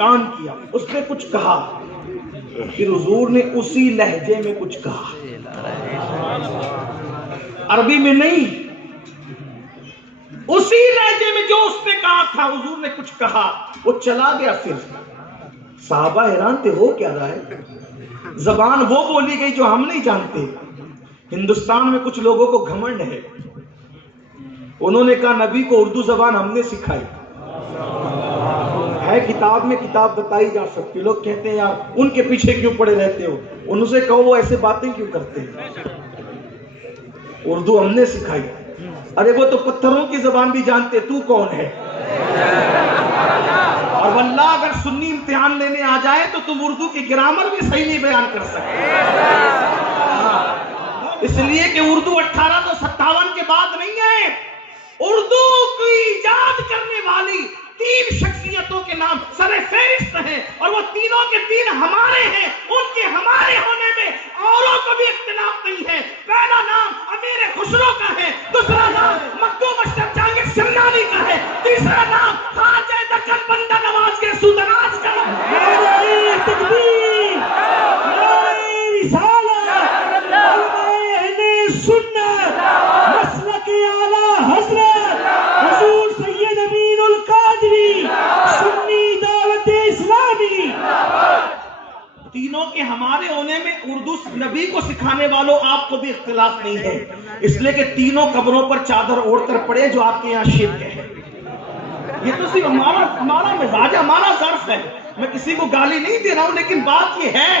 کان کیا، اس نے کچھ کہا، پھر حضور نے اسی لہجے میں کچھ کہا، عربی میں نہیں، اسی لہجے میں جو اس نے کہا تھا حضور نے کچھ کہا، وہ چلا گیا۔ پھر صحابہ حیران تھے، ہو کیا رہا ہے؟ زبان وہ بولی گئی جو ہم نہیں جانتے۔ ہندوستان میں کچھ لوگوں کو گھمنڈ ہے، انہوں نے کہا نبی کو اردو زبان ہم نے سکھائی ہے، کتاب میں کتاب بتائی جا سکتی۔ لوگ کہتے ہیں یار ان کے پیچھے کیوں پڑے رہتے ہو، ان سے کہو وہ ایسے باتیں کیوں کرتے ہیں، اردو ہم نے سکھائی۔ ارے وہ تو پتھروں کی زبان بھی جانتے، تو کون ہے؟ اور واللہ اگر سنی امتحان لینے آ جائے تو تم اردو کی گرامر بھی صحیح نہیں بیان کر سکتے، اس لیے کہ اردو 1857 کے بعد نہیں ہے۔ اردو کی ایجاد کرنے والی 3 شخصیتوں کے نام سر فہرست ہیں، اور وہ تینوں کے تین ہمارے ہیں۔ ان کے ہمارے ہونے میں اوروں کو بھی اختلاف نہیں ہے۔ پہلا نام امیر خسرو کا ہے، دوسرا نام مخدوم اشرف جہانگیر سمنانی کا ہے، تیسرا نام خواجہ دکن بندہ نواز کے سودراج کا ہے۔ نعرہ تکبیر، نعرہ رسالت، اہل سنت، مسلک اعلیٰ حضرت حضور سید امین القادری، سنی دعوت اسلامی۔ تینوں کے ہمارے ہونے میں اردو نبی کو سکھانے والوں آپ کو بھی اختلاف نہیں ہے، اس لیے کہ تینوں قبروں پر چادر اوڑھ کر پڑے جو آپ کے یہاں شرک ہے۔ یہ تو صرف ہمارا مزاج، ہمارا ظرف ہے، میں کسی کو گالی نہیں دے رہا ہوں، لیکن بات یہ ہے۔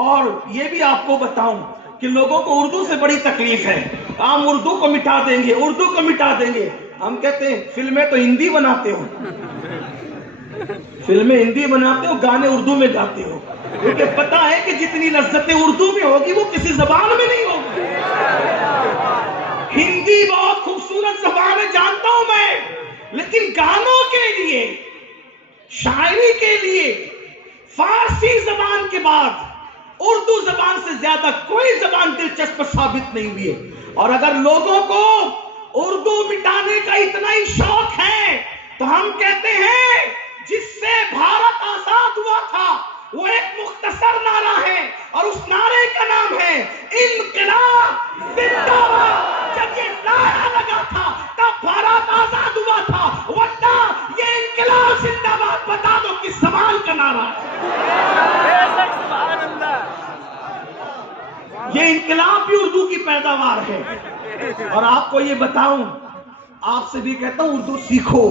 اور یہ بھی آپ کو بتاؤں کہ لوگوں کو اردو سے بڑی تکلیف ہے، ہم اردو کو مٹا دیں گے، اردو کو مٹا دیں گے۔ ہم کہتے ہیں فلمیں تو ہندی بناتے ہو، فلمیں ہندی بناتے ہو، گانے اردو میں گاتے ہو، کیونکہ پتا ہے کہ جتنی لذتیں اردو میں ہوگی وہ کسی زبان میں نہیں ہوگی۔ ہندی بہت خوبصورت زبان ہے جانتا ہوں میں، لیکن گانوں کے لیے، شاعری کے لیے فارسی زبان کے بعد اردو زبان سے زیادہ کوئی زبان دلچسپ ثابت نہیں ہوئی ہے۔ اور اگر لوگوں کو اردو مٹانے کا اتنا ہی شوق ہے تو ہم کہتے ہیں جس سے بھارت آزاد ہوا تھا وہ ایک مختصر نعرہ ہے، اور اس نعرے کا نام ہے انقلاب زندہ باد۔ جب یہ نعرہ لگا تھا تب بھارت آزاد ہوا تھا، ورنہ یہ انقلاب زندہ باد بتا دو کس زبان کا نعرہ ہے؟ یہ انقلاب بھی اردو کی پیداوار ہے۔ اور آپ کو یہ بتاؤں، آپ سے بھی کہتا ہوں اردو سیکھو،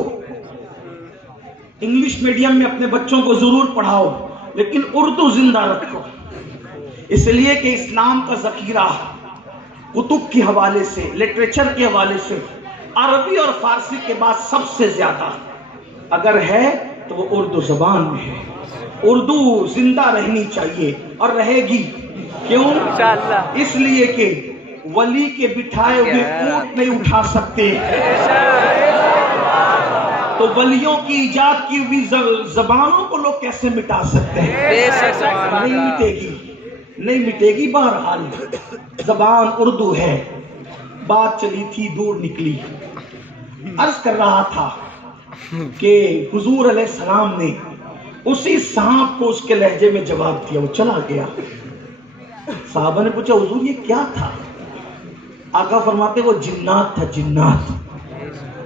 انگلش میڈیم میں اپنے بچوں کو ضرور پڑھاؤ، لیکن اردو زندہ رکھو، اس لیے کہ اسلام کا ذخیرہ کتب کے حوالے سے، لٹریچر کے حوالے سے عربی اور فارسی کے بعد سب سے زیادہ اگر ہے تو وہ اردو زبان میں ہے۔ اردو زندہ رہنی چاہیے اور رہے گی۔ کیوں؟ اس لیے کہ ولی کے بٹھائے ہوئے اونٹ نہیں اٹھا سکتے، تو ولیوں کی ایجاد کی ہوئی زبانوں کو لوگ کیسے مٹا سکتے ہیں؟ نہیں مٹے گی، نہیں مٹے گی۔ بہرحال زبان اردو ہے، بات چلی تھی دور نکلی۔ عرض کر رہا تھا کہ حضور علیہ السلام نے اسی سانپ کو اس کے لہجے میں جواب دیا، وہ چلا گیا۔ صحابہ نے پوچھا حضور یہ کیا تھا؟ آقا فرماتے وہ جنات تھا، جنات،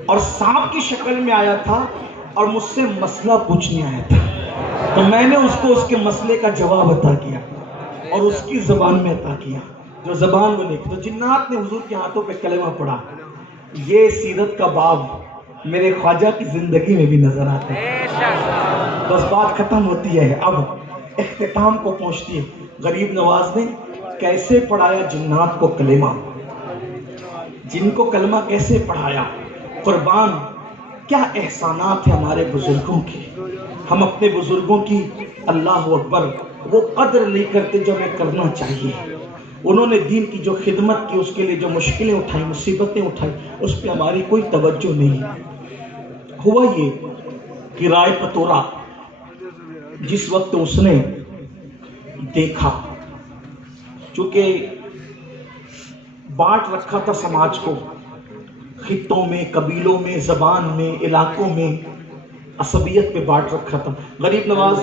اور سانپ کی شکل میں آیا تھا اور مجھ سے مسئلہ پوچھنے آیا تھا، تو میں نے اس کو اس کے مسئلے کا جواب عطا کیا اور اس کی زبان میں عطا کیا جو زبان وہ نہیں۔ تو جنات نے حضور کے ہاتھوں پہ کلمہ پڑھا۔ یہ سیرت کا باب میرے خواجہ کی زندگی میں بھی نظر آتا ہے۔ بس بات ختم ہوتی ہے، اب اختتام کو پہنچتی ہے۔ غریب نواز نے کیسے پڑھایا جنات کو کلمہ، جن کو کلمہ کیسے پڑھایا؟ قربان کیا احسانات ہیں ہمارے بزرگوں کے۔ ہم اپنے بزرگوں کی اللہ اکبر وہ قدر نہیں کرتے جو ہمیں کرنا چاہیے۔ انہوں نے دین کی جو خدمت کی، اس کے لیے جو مشکلیں اٹھائیں، مصیبتیں اٹھائیں، اس پہ ہماری کوئی توجہ نہیں۔ ہوا یہ کہ رائے پتورا جس وقت اس نے دیکھا، چونکہ بانٹ رکھا تھا سماج کو خطوں میں، قبیلوں میں، زبان میں، علاقوں میں، عصبیت پہ بانٹ رکھا تھا. غریب نواز